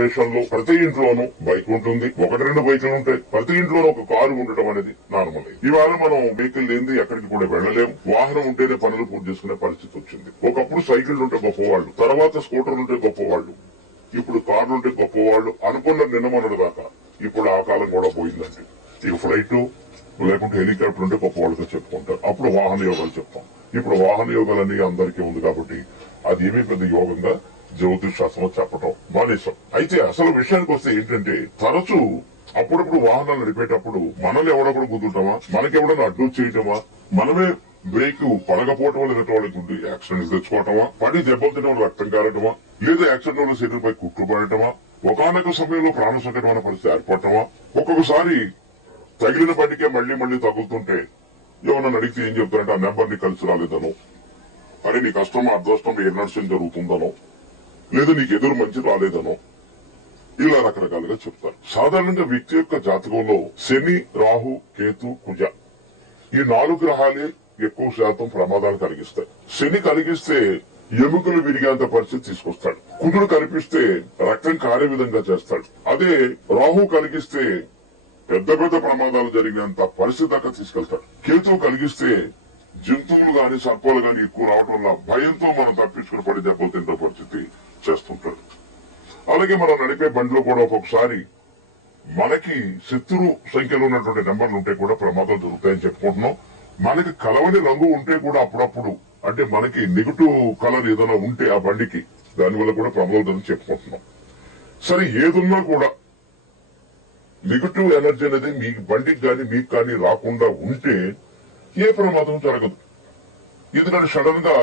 దేశంలో ప్రతి ఇంట్లోనూ బైక్ ఉంటుంది. ఒకటి రెండు బైకులు ఉంటాయి ప్రతి ఇంట్లోనూ ఒక కారు ఉండటం అనేది నార్మల్ ఇవాళ మనం వెహికల్ లేని ఎక్కడికి కూడా వెళ్ళలేము. వాహనం ఉంటేనే పనులు పూర్తి చేసుకునే పరిస్థితి వచ్చింది. ఒకప్పుడు సైకిల్ ఉంటే గొప్పవాళ్ళు తర్వాత స్కూటర్లు ఉంటే గొప్పవాళ్ళు ఇప్పుడు కార్లు ఉంటే గొప్పవాళ్ళు అనుకున్న నిన్నమనడు దాకా ఇప్పుడు ఆ కాలం కూడా పోయిందండి. ఇక ఫ్లైట్ లేకుంటే హెలికాప్టర్ ఉంటే గొప్పవాళ్ళతో చెప్పుకుంటారు. అప్పుడు వాహన యోగాలు చెప్తాం. ఇప్పుడు వాహన యోగాలని అందరికీ ఉంది కాబట్టి అది ఏమీ పెద్ద యోగంగా జ్యోతిష్ శాస్త్రం చెప్పడం మానేశాం. అయితే అసలు విషయానికి వస్తే ఏంటంటే తరచూ అప్పుడప్పుడు వాహనాలు నడిపేటప్పుడు మనల్ని ఎవడొకడు కుదురుతామా మనకెవడన్నా అడ్డు చేయటమా మనమే బ్రేక్ పడకపోవటం వల్ల ఎదుటి వాళ్ళకి ఉండి యాక్సిడెంట్స్ తెచ్చుకోవటమా? పడి దెబ్బలు తినడం రక్తం కారటమా? లేదా యాక్సిడెంట్ వల్ల శరీరంపై పై పడటమా? ఒకనొక సమయంలో ప్రాణ సంకటమైన పరిస్థితి ఏర్పడటమా? ఒక్కొక్కసారి తగిలిన బండికే మళ్ళీ మళ్ళీ తగులుతుంటే ఎవరన్నా అడిగితే ఏం చెప్తారంటే ఆ నెంబర్ని కలిసి రాలేదనో. అరే నీ కష్టం అదృష్టం ఏ నడిచిన జరుగుతుందనో. లేదా నీకు ఎదురు మంచి రాలేదనో? ఇలా రకరకాలుగా చెప్తారు. సాధారణంగా వ్యక్తి యొక్క జాతకంలో శని రాహు కేతు కుజ ఈ నాలుగు గ్రహాలే ఎక్కువ శాతం ప్రమాదాలు కలిగిస్తాయి. శని కలిగిస్తే ఎముకలు విరిగేంత పరిస్థితి తీసుకొస్తాడు. కుదుడు కనిపిస్తే రక్తం కారే విధంగా చేస్తాడు. అదే రాహు కలిగిస్తే పెద్ద పెద్ద ప్రమాదాలు జరిగినంత పరిస్థితి దాకా తీసుకెళ్తాడు. కేతువు కలిగిస్తే జంతువులు గాని సర్పాలు గాని ఎక్కువ రావడం వల్ల భయంతో మనం తప్పించుకుని పడి దెబ్బలు తింటే పరిస్థితి అలాగే మనం నడిపే బండిలో కూడా ఒక్కొక్కసారి మనకి శత్రు సంఖ్యలో ఉన్నటువంటి నెంబర్లు ఉంటే కూడా ప్రమాదాలు జరుగుతాయని చెప్పుకుంటున్నాం. మనకి కలవని రంగు ఉంటే కూడా అప్పుడప్పుడు అంటే మనకి నెగిటివ్ కలర్ ఏదైనా ఉంటే ఆ బండికి దానివల్ల కూడా ప్రమాదాలు జరుగుతుంది చెప్పుకుంటున్నాం. సరే ఏదున్నా కూడా నెగిటివ్ ఎనర్జీ అనేది మీ బండికి కానీ మీకు కానీ రాకుండా ఉంటే ఏ ప్రమాదం జరగదు. ఎందుకంటే సడన్గా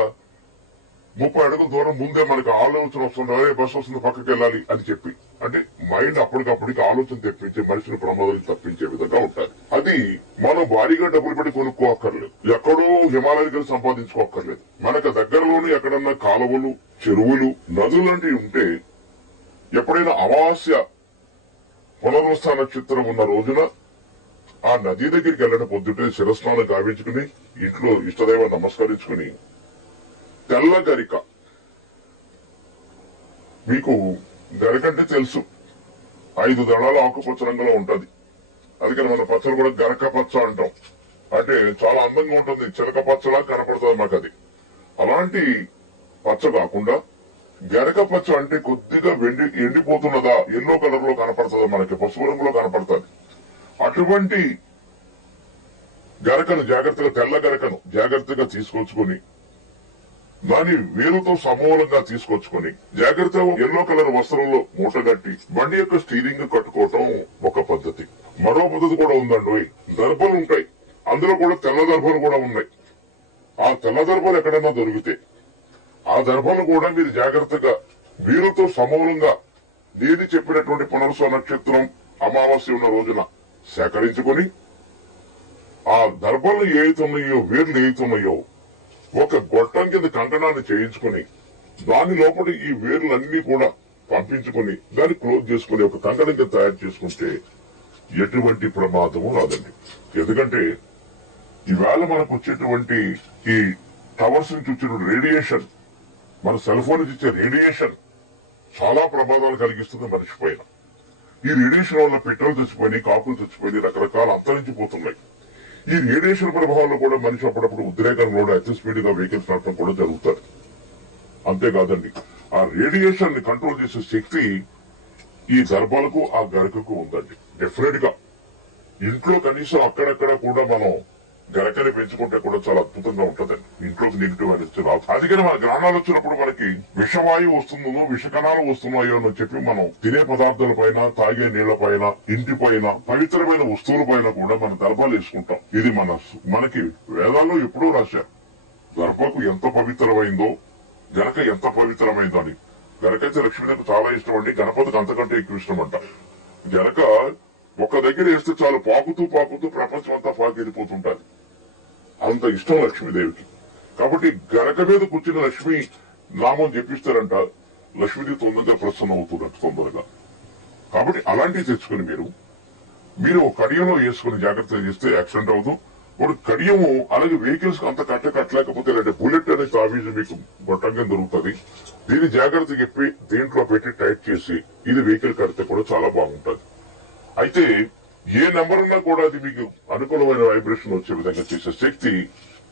ముప్పై అడుగుల దూరం ముందే మనకి ఆలోచన వస్తుంది. అరే బస్సు వస్తుంది పక్కకి వెళ్ళాలి అని చెప్పి. అంటే మైండ్ అప్పటికప్పటికి ఆలోచన తెప్పించే మనిషిని ప్రమాదాలు తప్పించే విధంగా ఉంటారు అది మనం భారీగా డబ్బులు పెట్టి కొనుక్కోక్కర్లేదు. ఎక్కడో హిమాలయానికి సంపాదించుకోక్కర్లేదు. మనకు దగ్గరలోనే ఎక్కడన్నా కాలువలు చెరువులు నదులు లాంటివి ఉంటే ఎప్పుడైనా అమావాస్య పునర్వస్థ నక్షత్రం ఉన్న రోజున ఆ నది దగ్గరికి వెళ్ళడం పొద్దుటే శిరస్నానం గావించుకుని ఇంట్లో ఇష్టదైవం నమస్కరించుకుని తెల్ల గరిక మీకు గరికంటే తెలుసు. ఐదు దళాలు ఆకుపచ్చ రంగులో ఉంటది. అందుకని మన పచ్చలు కూడా గరక పచ్చ అంటాం. అంటే చాలా అందంగా ఉంటుంది. చిలక పచ్చలా కనపడుతుంది మాకు అది అలాంటి పచ్చ కాకుండా గరక పచ్చ అంటే కొద్దిగా వెండి ఎండిపోతున్నదా? ఎల్లో కలర్లో కనపడుతుందా మనకి? పసుపు రంగులో కనపడుతుంది. అటువంటి గరకను జాగ్రత్తగా తెల్ల గరకను జాగ్రత్తగా తీసుకొచ్చుకొని దాని వేలుతో సమూలంగా తీసుకొచ్చుకొని జాగ్రత్త ఎల్లో కలర్ వస్త్రంలో మూటగట్టి బండి యొక్క స్టీరింగ్ కట్టుకోవటం ఒక పద్ధతి. మరో పద్ధతి కూడా ఉందండి దర్భలు ఉంటాయి. అందులో కూడా తెల్ల దర్భలు కూడా ఉన్నాయి. ఆ తెల్ల దర్భలు ఎక్కడైనా దొరికితే ఆ దర్భలు కూడా మీరు జాగ్రత్తగా వీరుతో సమూలంగా నేను చెప్పినటువంటి పునర్స నక్షత్రం అమావాస్య ఉన్న రోజున సేకరించుకొని ఆ దర్భలు ఏతున్నాయో వీర్లు ఏతున్నాయో ఒక గొట్టం కింద కంకణాన్ని చేయించుకుని దాని లోపల ఈ వేర్లన్నీ కూడా పంపించుకొని దాన్ని క్లోజ్ చేసుకుని ఒక కంకణం కింద తయారు చేసుకుంటే ఎటువంటి ప్రమాదము రాదండి. ఎందుకంటే ఈవేళ మనకు వచ్చేటువంటి ఈ టవర్స్ నుంచి వచ్చిన రేడియేషన్ మన సెల్ ఫోన్ నుంచి ఇచ్చే రేడియేషన్ చాలా ప్రమాదాలు కలిగిస్తుంది మనిషి పైన. ఈ రేడియేషన్ వల్ల పెట్రోల్ తెచ్చిపోయి కాకులు తెచ్చిపోయి రకరకాల అంతరించిపోతున్నాయి ఈ రేడియేషన్ ప్రభావంలో కూడా మనిషి అప్పుడప్పుడు ఉద్రేకంలో అతి గా వెహికల్స్ నడపడం కూడా జరుగుతుంది అంతేకాదండి ఆ రేడియేషన్ని కంట్రోల్ చేసే శక్తి ఈ గర్భాలకు ఆ గరకకు ఉందండి. డెఫినెట్గా. ఇంట్లో కనీసం అక్కడక్కడ కూడా మనం గరకని పెంచుకుంటే కూడా చాలా అద్భుతంగా ఉంటదండి ఇంట్లోకి నెగిటివ్ అనేది రాదు అందుకని మన గ్రహణాలు వచ్చినప్పుడు మనకి విషవాయువు వస్తుందో విషకణాలు వస్తున్నాయో అని చెప్పి మనం తినే పదార్థాల పైన తాగే నీళ్ళ పైన ఇంటి పైన పవిత్రమైన వస్తువుల పైన కూడా మన గర్భాలు వేసుకుంటాం. ఇది మన మనకి వేదాల్లో ఎప్పుడూ రాశారు. గర్భకు ఎంత పవిత్రమైందో గనక ఎంత పవిత్రమైందో అని. గనకైతే లక్ష్మీదేవి చాలా ఇష్టం అండి. గణపతికి అంతకంటే ఎక్కువ ఇష్టం అంట. గనక ఒక దగ్గర వేస్తే చాలు పాకుతూ పాకుతూ ప్రపంచం అంతా పాకి అంత ఇష్టం లక్ష్మీదేవికి. కాబట్టి గనక మీద కూర్చున్న లక్ష్మి నామం చెప్పిస్తారంట లక్ష్మీదేవి తొందరగా ప్రసన్నం అవుతున్నట్టు తొందరగా. కాబట్టి అలాంటివి తెచ్చుకుని మీరు మీరు ఒక కడియంలో వేసుకుని జాగ్రత్తగా చేస్తే యాక్సిడెంట్ అవుతూ ఇప్పుడు కడియము అలాగే వెహికల్స్ అంత కట్ట కట్టలేకపోతే అంటే బుల్లెట్ అనే తావీజు మీకు గొట్టంగా దొరుకుతుంది. దీన్ని జాగ్రత్త చెప్పి దీంట్లో పెట్టి టైట్ చేసి ఇది వెహికల్ కడితే కూడా చాలా బాగుంటది. అయితే ఏ నెంబర్ ఉన్నా కూడా అది మీకు అనుకూలమైన వైబ్రేషన్ వచ్చే విధంగా చేసే శక్తి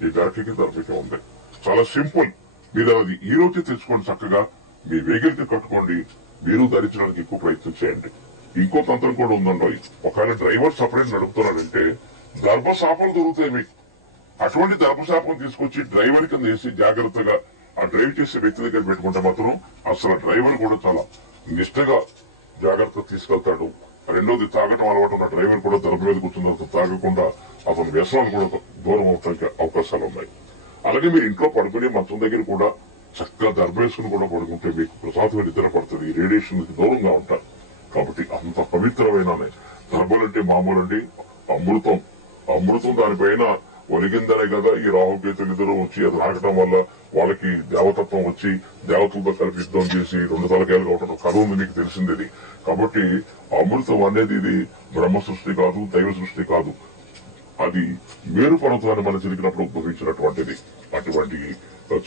ఈ గరకకి దొరకకి ఉంది. చాలా సింపుల్ మీరు అది ఈ రోజు తెచ్చుకోండి చక్కగా. మీ వెహికల్కి కట్టుకోండి. మీరు ధరించడానికి ఎక్కువ ప్రయత్నం చేయండి. ఇంకో తంత్రం కూడా ఉందండి ఒకవేళ డ్రైవర్ సపరేట్ నడుపుతున్నాడంటే గర్భశాపాలు దొరుకుతాయి మీకు. అటువంటి దర్భశాపం తీసుకొచ్చి డ్రైవర్ కింద వేసి జాగ్రత్తగా ఆ డ్రైవ్ చేసే వ్యక్తి దగ్గర పెట్టుకుంటే మాత్రం అసలు డ్రైవర్ కూడా చాలా నిష్టగా జాగ్రత్త తీసుకెళ్తాడు. రెండోది తాగటం అలవాటు ఉన్న డ్రైవర్ కూడా ధర మీద కూర్చున్న తాగకుండా అతని వ్యసనాలు కూడా దూరం అవటానికి అవకాశాలు ఉన్నాయి. అలాగే మీరు ఇంట్లో పడుకునే మంచం దగ్గర కూడా చక్కగా దర్భ వేసుకుని కూడా పడుకుంటే మీకు ప్రశాంతమైన నిద్ర పడుతుంది రేడియేషన్కి దూరంగా ఉంటారు. కాబట్టి అంత పవిత్రమైన దర్భలంటే మామూలు అండి అమృతం అమృతం దానిపైన ఒలిగిందనే కదా ఈ రాహుకేతులు ఇద్దరు వచ్చి అది రాకటం వల్ల వాళ్ళకి దేవతత్వం వచ్చి దేవతలతో కలిపి యుద్ధం చేసి రెండు తలకాయలు కావటం కథ ఉంది మీకు తెలిసింది కాబట్టి అమృతం అనేది ఇది బ్రహ్మ సృష్టి కాదు దైవ సృష్టి కాదు. అది మేరు పర్వతాన్ని మనం జరిగినప్పుడు ఉద్భవించినటువంటిది. అటువంటి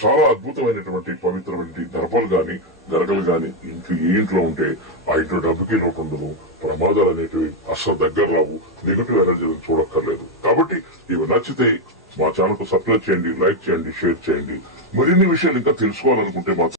చాలా అద్భుతమైనటువంటి పవిత్రమైన దర్భలు గాని గరగలు గాని ఇంట్లో ఏ ఇంట్లో ఉంటే ఆ ఇంట్లో డబ్బుకి లోటు ఉండదు ప్రమాదాలు అనేటివి అస్సలు దగ్గర రావు నెగిటివ్ ఎనర్జీలను చూడక్కర్లేదు. కాబట్టి ఇవి నచ్చితే మా ఛానల్కు సబ్స్క్రైబ్ చేయండి లైక్ చేయండి షేర్ చేయండి. మరిన్ని విషయాలు ఇంకా తెలుసుకోవాలనుకుంటే మాత్రం